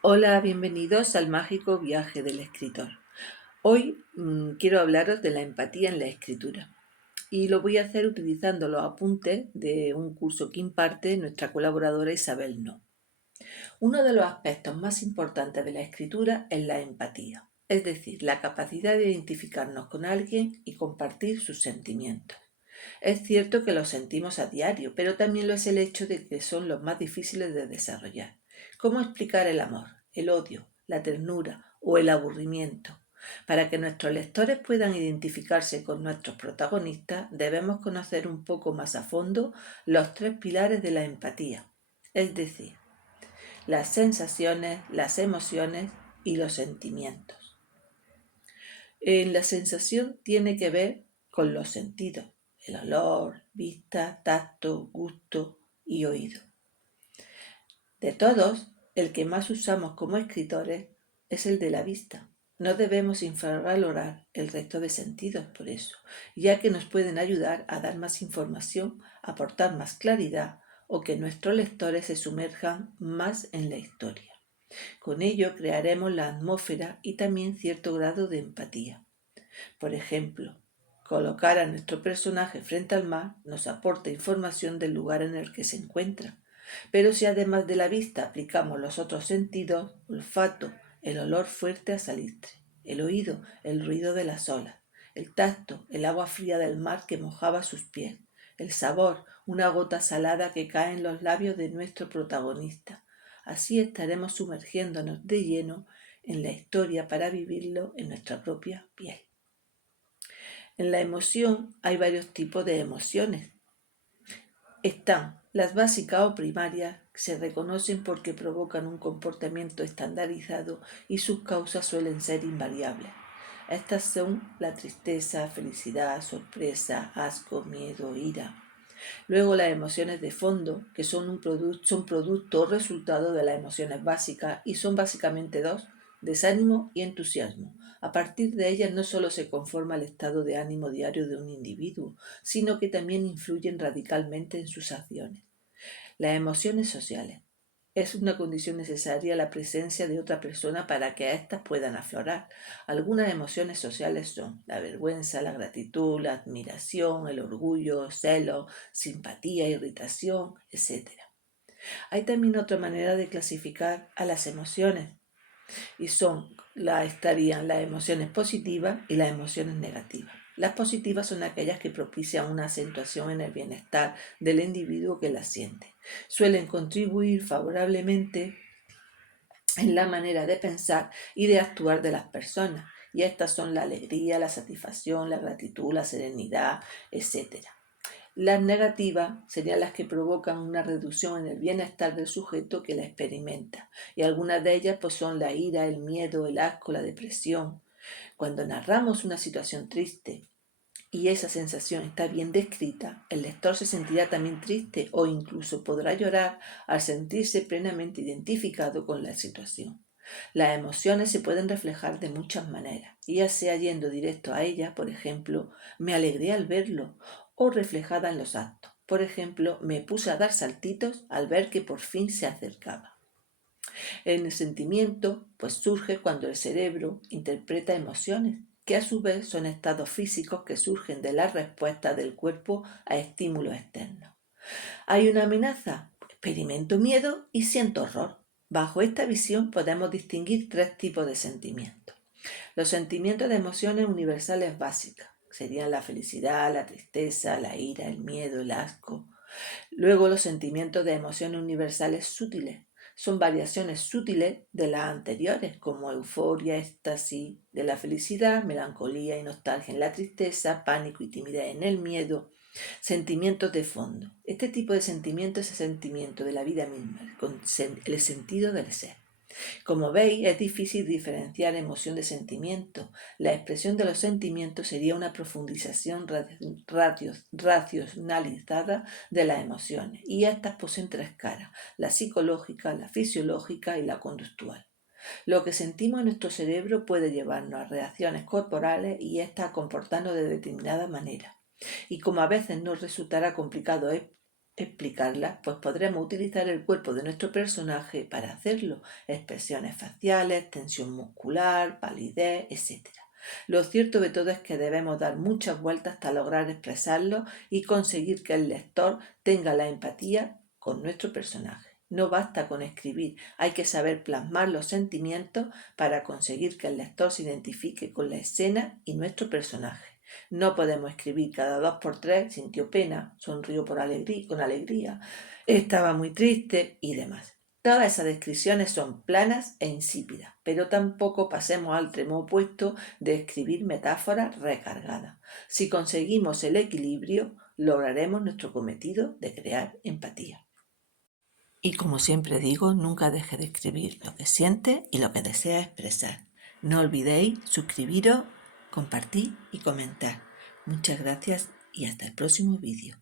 Hola, bienvenidos al mágico viaje del escritor. Hoy quiero hablaros de la empatía en la escritura y lo voy a hacer utilizando los apuntes de un curso que imparte nuestra colaboradora Isabel No. Uno de los aspectos más importantes de la escritura es la empatía, es decir, la capacidad de identificarnos con alguien y compartir sus sentimientos. Es cierto que los sentimos a diario, pero también lo es el hecho de que son los más difíciles de desarrollar. ¿Cómo explicar el amor, el odio, la ternura o el aburrimiento? Para que nuestros lectores puedan identificarse con nuestros protagonistas, debemos conocer un poco más a fondo los tres pilares de la empatía, es decir, las sensaciones, las emociones y los sentimientos. La sensación tiene que ver con los sentidos, el olor, vista, tacto, gusto y oído. De todos, el que más usamos como escritores es el de la vista. No debemos infravalorar el resto de sentidos por eso, ya que nos pueden ayudar a dar más información, aportar más claridad o que nuestros lectores se sumerjan más en la historia. Con ello crearemos la atmósfera y también cierto grado de empatía. Por ejemplo, colocar a nuestro personaje frente al mar nos aporta información del lugar en el que se encuentra. Pero si además de la vista aplicamos los otros sentidos, olfato, el olor fuerte a salitre, el oído, el ruido de las olas, el tacto, el agua fría del mar que mojaba sus pies, el sabor, una gota salada que cae en los labios de nuestro protagonista. Así estaremos sumergiéndonos de lleno en la historia para vivirlo en nuestra propia piel. En la emoción hay varios tipos de emociones. Están las básicas o primarias, que se reconocen porque provocan un comportamiento estandarizado y sus causas suelen ser invariables. Estas son la tristeza, felicidad, sorpresa, asco, miedo, ira. Luego las emociones de fondo, que son producto o resultado de las emociones básicas y son básicamente dos, desánimo y entusiasmo. A partir de ellas no solo se conforma el estado de ánimo diario de un individuo, sino que también influyen radicalmente en sus acciones. Las emociones sociales. Es una condición necesaria la presencia de otra persona para que éstas puedan aflorar. Algunas emociones sociales son la vergüenza, la gratitud, la admiración, el orgullo, celo, simpatía, irritación, etc. Hay también otra manera de clasificar a las emociones y estarían las emociones positivas y las emociones negativas. Las positivas son aquellas que propician una acentuación en el bienestar del individuo que las siente. Suelen contribuir favorablemente en la manera de pensar y de actuar de las personas. Y estas son la alegría, la satisfacción, la gratitud, la serenidad, etc. Las negativas serían las que provocan una reducción en el bienestar del sujeto que la experimenta. Y algunas de ellas pues, son la ira, el miedo, el asco, la depresión. Cuando narramos una situación triste y esa sensación está bien descrita, el lector se sentirá también triste o incluso podrá llorar al sentirse plenamente identificado con la situación. Las emociones se pueden reflejar de muchas maneras, ya sea yendo directo a ellas, por ejemplo, me alegré al verlo, o reflejada en los actos. Por ejemplo, me puse a dar saltitos al ver que por fin se acercaba. El sentimiento pues surge cuando el cerebro interpreta emociones, que a su vez son estados físicos que surgen de la respuesta del cuerpo a estímulos externos. ¿Hay una amenaza? Experimento miedo y siento horror. Bajo esta visión podemos distinguir tres tipos de sentimientos. Los sentimientos de emociones universales básicas serían la felicidad, la tristeza, la ira, el miedo, el asco. Luego los sentimientos de emociones universales sutiles. Son variaciones sutiles de las anteriores, como euforia, éxtasis de la felicidad, melancolía y nostalgia en la tristeza, pánico y timidez en el miedo. Sentimientos de fondo. Este tipo de sentimiento es el sentimiento de la vida misma, el sentido del ser. Como veis, es difícil diferenciar emoción de sentimiento. La expresión de los sentimientos sería una profundización racionalizada de las emociones, y estas poseen tres caras: la psicológica, la fisiológica y la conductual. Lo que sentimos en nuestro cerebro puede llevarnos a reacciones corporales y estas a comportarnos de determinada manera. Y como a veces nos resultará complicado explicarlas, pues podremos utilizar el cuerpo de nuestro personaje para hacerlo, expresiones faciales, tensión muscular, palidez, etc. Lo cierto de todo es que debemos dar muchas vueltas hasta lograr expresarlo y conseguir que el lector tenga la empatía con nuestro personaje. No basta con escribir, hay que saber plasmar los sentimientos para conseguir que el lector se identifique con la escena y nuestro personaje. No podemos escribir cada 2 por 3, sintió pena, sonrió con alegría, estaba muy triste y demás. Todas esas descripciones son planas e insípidas, pero tampoco pasemos al extremo opuesto de escribir metáforas recargadas. Si conseguimos el equilibrio, lograremos nuestro cometido de crear empatía. Y como siempre digo, nunca deje de escribir lo que siente y lo que desea expresar. No olvidéis suscribiros, compartir y comentar. Muchas gracias y hasta el próximo vídeo.